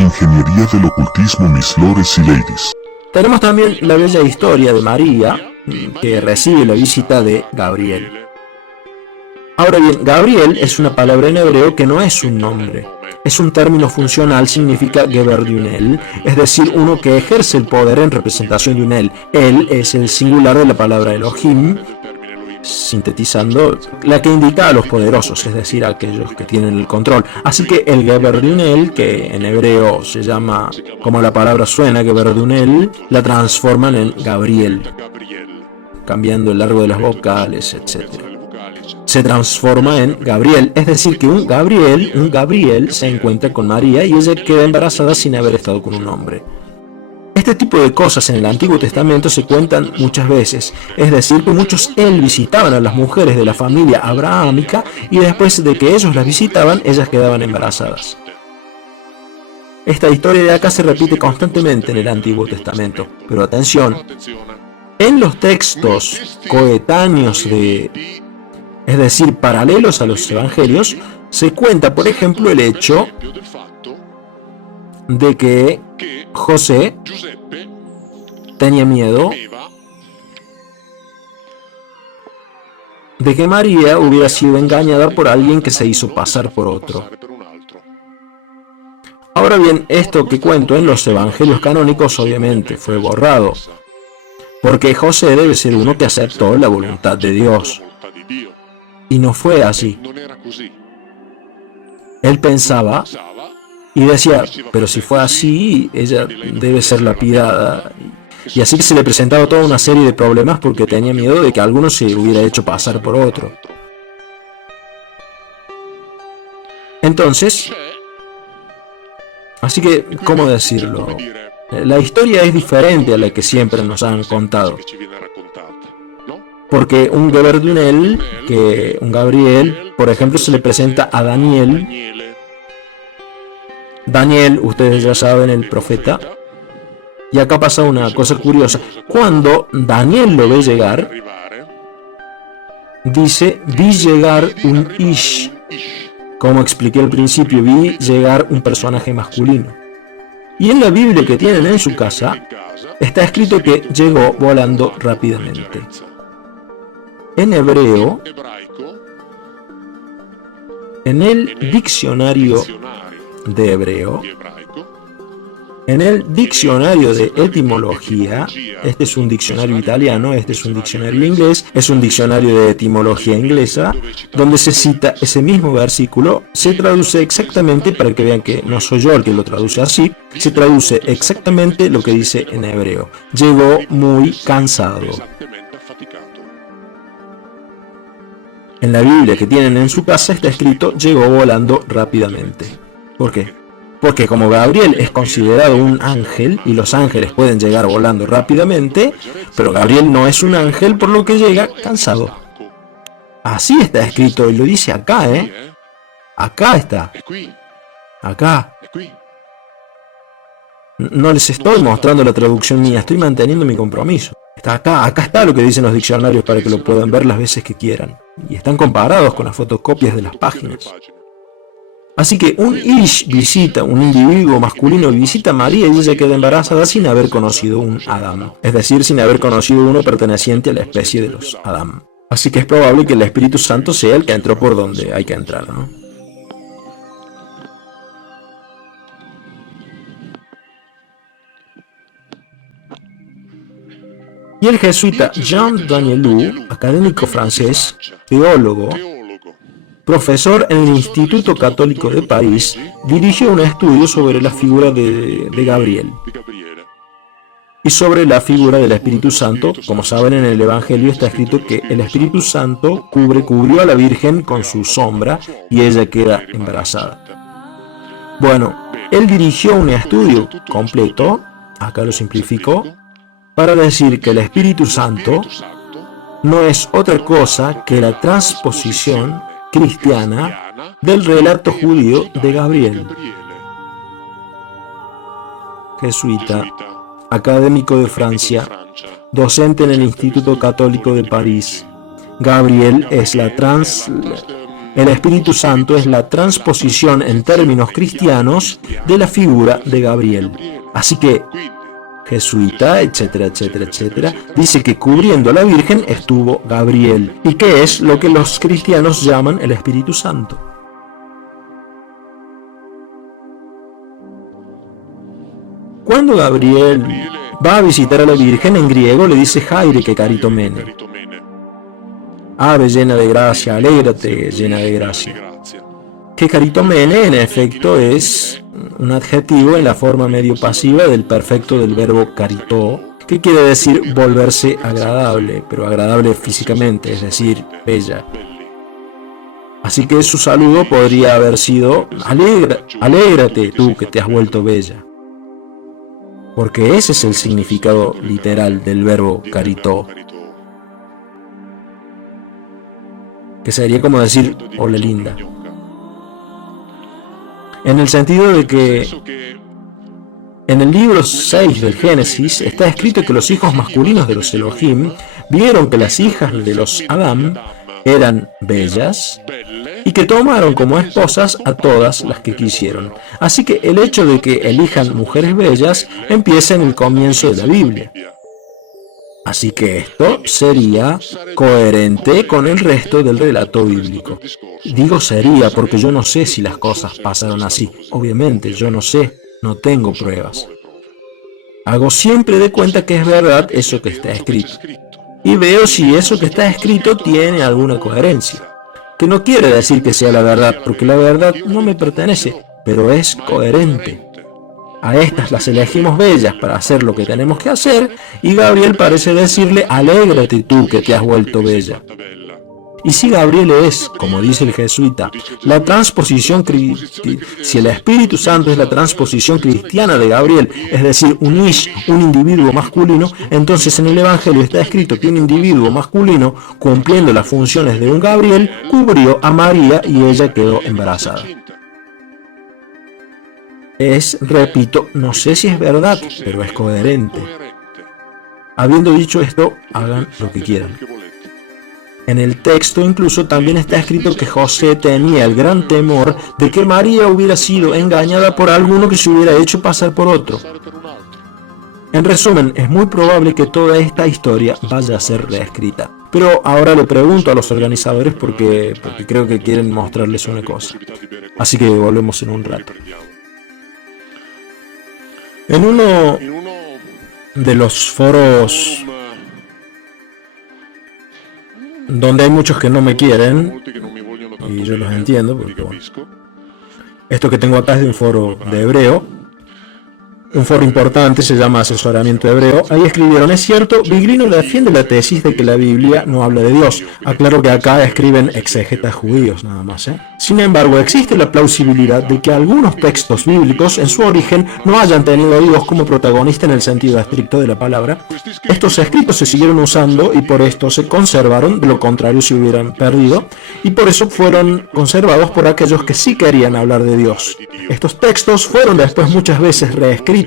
Ingeniería del ocultismo, mis lores y ladies. Tenemos también la bella historia de María, que recibe la visita de Gabriel. Ahora bien, Gabriel es una palabra en hebreo que no es un nombre. Es un término funcional, significa Geber de un él, es decir, uno que ejerce el poder en representación de un él. Él es el singular de la palabra Elohim, sintetizando, la que indica a los poderosos, es decir, a aquellos que tienen el control. Así que el Geber de un él, que en hebreo se llama, como la palabra suena, Geber de un él, la transforman en Gabriel, cambiando el largo de las vocales, etc. Se transforma en Gabriel, es decir que un Gabriel se encuentra con María y ella queda embarazada sin haber estado con un hombre. Este tipo de cosas en el Antiguo Testamento se cuentan muchas veces, es decir que muchos visitaban a las mujeres de la familia abrahámica y después de que ellos las visitaban, ellas quedaban embarazadas. Esta historia de acá se repite constantemente en el Antiguo Testamento, pero atención, en los textos coetáneos es decir, paralelos a los evangelios, se cuenta, por ejemplo, el hecho de que José tenía miedo de que María hubiera sido engañada por alguien que se hizo pasar por otro. Ahora bien, esto que cuento en los evangelios canónicos obviamente fue borrado, porque José debe ser uno que aceptó la voluntad de Dios. Y no fue así. Él pensaba y decía, pero si fue así, ella debe ser lapidada. Y así que se le presentaba toda una serie de problemas porque tenía miedo de que alguno se hubiera hecho pasar por otro. Entonces, así que, ¿cómo decirlo? La historia es diferente a la que siempre nos han contado. Porque un Geber de un él, que un Gabriel, por ejemplo, se le presenta a Daniel. Daniel, ustedes ya saben, el profeta. Y acá pasa una cosa curiosa. Cuando Daniel lo ve llegar, dice, vi llegar un Ish. Como expliqué al principio, vi llegar un personaje masculino. Y en la Biblia que tienen en su casa, está escrito que llegó volando rápidamente. En hebreo, en el diccionario de hebreo, en el diccionario de etimología, este es un diccionario italiano, este es un diccionario inglés, es un diccionario de etimología inglesa, donde se cita ese mismo versículo, se traduce exactamente, para que vean que no soy yo el que lo traduce así, se traduce exactamente lo que dice en hebreo. Llegó muy cansado. En la Biblia que tienen en su casa está escrito, llegó volando rápidamente. ¿Por qué? Porque como Gabriel es considerado un ángel, y los ángeles pueden llegar volando rápidamente, pero Gabriel no es un ángel, por lo que llega cansado. Así está escrito, y lo dice acá, Acá está. Acá. No les estoy mostrando la traducción mía, estoy manteniendo mi compromiso. Está acá está lo que dicen los diccionarios para que lo puedan ver las veces que quieran. Y están comparados con las fotocopias de las páginas. Así que un Ish visita, un individuo masculino visita a María y ella queda embarazada sin haber conocido un Adam. Es decir, sin haber conocido uno perteneciente a la especie de los Adam. Así que es probable que el Espíritu Santo sea el que entró por donde hay que entrar, ¿no? Y el jesuita Jean Danielou, académico francés, teólogo, profesor en el Instituto Católico de París, dirigió un estudio sobre la figura de Gabriel y sobre la figura del Espíritu Santo. Como saben, en el Evangelio está escrito que el Espíritu Santo cubrió a la Virgen con su sombra y ella queda embarazada. Bueno, él dirigió un estudio completo, acá lo simplificó, para decir que el Espíritu Santo no es otra cosa que la transposición cristiana del relato judío de Gabriel. Jesuita, académico de Francia, docente en el Instituto Católico de París. Gabriel es la El Espíritu Santo es la transposición en términos cristianos de la figura de Gabriel. Así que jesuita, etcétera, etcétera, etcétera, dice que cubriendo a la Virgen estuvo Gabriel, y que es lo que los cristianos llaman el Espíritu Santo. Cuando Gabriel va a visitar a la Virgen, en griego le dice Haire que caritomene. Ave llena de gracia, alégrate llena de gracia. Que caritomene en efecto es un adjetivo en la forma medio pasiva del perfecto del verbo caritó, que quiere decir volverse agradable, pero agradable físicamente, es decir, bella. Así que su saludo podría haber sido alégrate tú que te has vuelto bella. Porque ese es el significado literal del verbo caritó. Que sería como decir, hola linda. En el sentido de que en el libro 6 del Génesis está escrito que los hijos masculinos de los Elohim vieron que las hijas de los Adán eran bellas y que tomaron como esposas a todas las que quisieron. Así que el hecho de que elijan mujeres bellas empieza en el comienzo de la Biblia. Así que esto sería coherente con el resto del relato bíblico. Digo sería porque yo no sé si las cosas pasaron así. Obviamente, yo no sé, no tengo pruebas. Hago siempre de cuenta que es verdad eso que está escrito. Y veo si eso que está escrito tiene alguna coherencia. Que no quiere decir que sea la verdad, porque la verdad no me pertenece, pero es coherente. A estas las elegimos bellas para hacer lo que tenemos que hacer, y Gabriel parece decirle, alégrate tú que te has vuelto bella. Y si Gabriel es, como dice el jesuita, la transposición, si el Espíritu Santo es la transposición cristiana de Gabriel, es decir, un ish, un individuo masculino, entonces en el Evangelio está escrito que un individuo masculino, cumpliendo las funciones de un Gabriel, cubrió a María y ella quedó embarazada. Repito, no sé si es verdad, pero es coherente. Habiendo dicho esto, hagan lo que quieran. En el texto incluso también está escrito que José tenía el gran temor de que María hubiera sido engañada por alguno que se hubiera hecho pasar por otro. En resumen, es muy probable que toda esta historia vaya a ser reescrita. Pero ahora le pregunto a los organizadores porque creo que quieren mostrarles una cosa. Así que volvemos en un rato. En uno de los foros donde hay muchos que no me quieren, y yo los entiendo, porque bueno, esto que tengo acá es de un foro de hebreo, un foro importante, se llama Asesoramiento Hebreo. Ahí escribieron, es cierto, Viglino defiende la tesis de que la Biblia no habla de Dios. Aclaro que acá escriben exégetas judíos nada más, Sin embargo, existe la plausibilidad de que algunos textos bíblicos en su origen no hayan tenido a Dios como protagonista en el sentido estricto de la palabra. Estos escritos se siguieron usando y por esto se conservaron, de lo contrario se hubieran perdido, y por eso fueron conservados por aquellos que sí querían hablar de Dios. Estos textos fueron después muchas veces reescritos,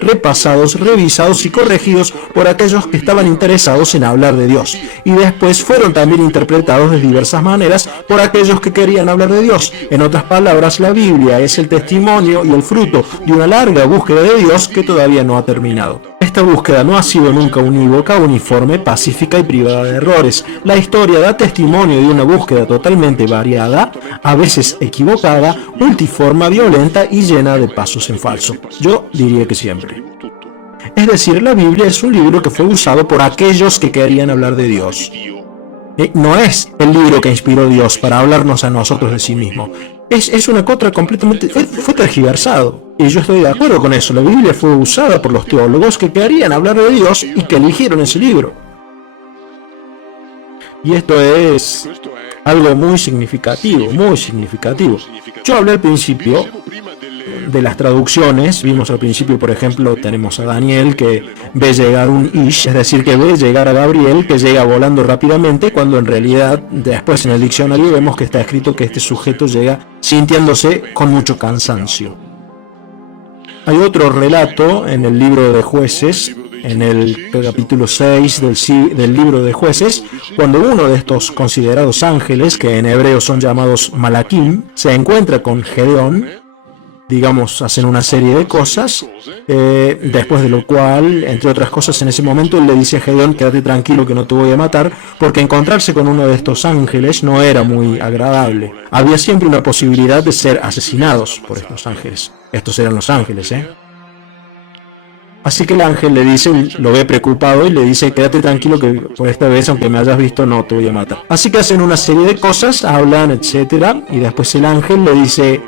repasados, revisados y corregidos por aquellos que estaban interesados en hablar de Dios, y después fueron también interpretados de diversas maneras por aquellos que querían hablar de Dios. En otras palabras, la Biblia es el testimonio y el fruto de una larga búsqueda de Dios que todavía no ha terminado. Esta búsqueda no ha sido nunca unívoca, uniforme, pacífica y privada de errores. La historia da testimonio de una búsqueda totalmente variada, a veces equivocada, multiforme, violenta y llena de pasos en falso. Yo diría que siempre. Es decir, la Biblia es un libro que fue usado por aquellos que querían hablar de Dios. No es el libro que inspiró Dios para hablarnos a nosotros de sí mismo. Es una cosa completamente... Fue tergiversado. Y yo estoy de acuerdo con eso. La Biblia fue usada por los teólogos que querían hablar de Dios y que eligieron ese libro. Y esto es algo muy significativo, muy significativo. Yo hablé al principio de las traducciones. Vimos al principio, por ejemplo, tenemos a Daniel que ve llegar un Ish, es decir, que ve llegar a Gabriel, que llega volando rápidamente, cuando en realidad después en el diccionario vemos que está escrito que este sujeto llega sintiéndose con mucho cansancio. Hay otro relato en el libro de Jueces, en el capítulo 6 del libro de Jueces, cuando uno de estos considerados ángeles, que en hebreo son llamados Malakim, se encuentra con Gedeón, digamos, hacen una serie de cosas, después de lo cual, entre otras cosas, en ese momento él le dice a Gedeón: quédate tranquilo que no te voy a matar, porque encontrarse con uno de estos ángeles no era muy agradable. Había siempre una posibilidad de ser asesinados por estos ángeles. Estos eran los ángeles, Así que el ángel le dice, lo ve preocupado y le dice: quédate tranquilo que por esta vez, aunque me hayas visto, no te voy a matar. Así que hacen una serie de cosas, hablan, etcétera, y después el ángel le dice: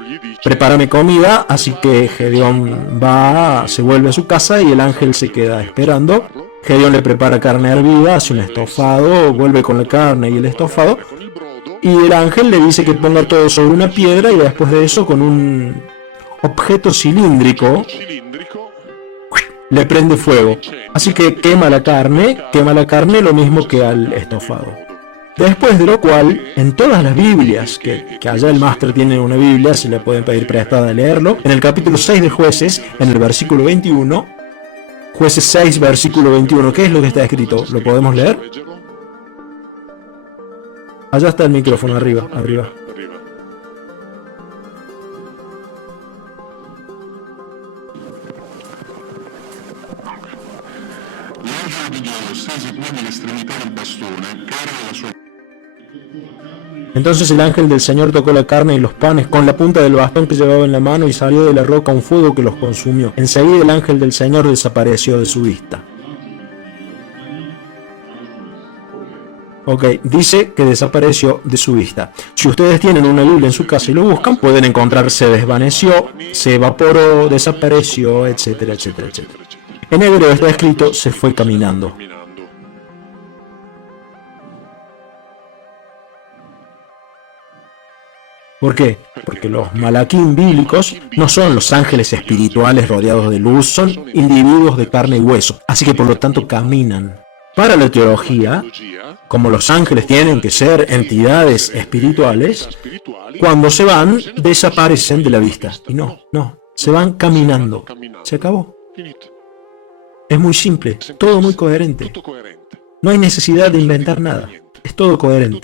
prepárame comida. Así que Gedeón se vuelve a su casa y el ángel se queda esperando. Gedeón le prepara carne hervida, hace un estofado, vuelve con la carne y el estofado, y el ángel le dice que ponga todo sobre una piedra, y después de eso, con un objeto cilíndrico, le prende fuego. Así que quema la carne lo mismo que al estofado. Después de lo cual, en todas las Biblias, que allá el máster tiene una Biblia, se le pueden pedir prestada a leerlo, en el capítulo 6 de Jueces, en el versículo 21, Jueces 6, versículo 21, ¿qué es lo que está escrito? ¿Lo podemos leer? Allá está el micrófono, arriba. Entonces el ángel del Señor tocó la carne y los panes con la punta del bastón que llevaba en la mano, y salió de la roca un fuego que los consumió. Enseguida el ángel del Señor desapareció de su vista. Ok, dice que desapareció de su vista. Si ustedes tienen una Biblia en su casa y lo buscan, pueden encontrar: se desvaneció, se evaporó, desapareció, etcétera, etcétera, etcétera. En hebreo está escrito: se fue caminando. ¿Por qué? Porque los malaquín bíblicos no son los ángeles espirituales rodeados de luz, son individuos de carne y hueso, así que por lo tanto caminan. Para la teología, como los ángeles tienen que ser entidades espirituales, cuando se van, desaparecen de la vista. Y no, se van caminando. Se acabó. Es muy simple, todo muy coherente. No hay necesidad de inventar nada, es todo coherente.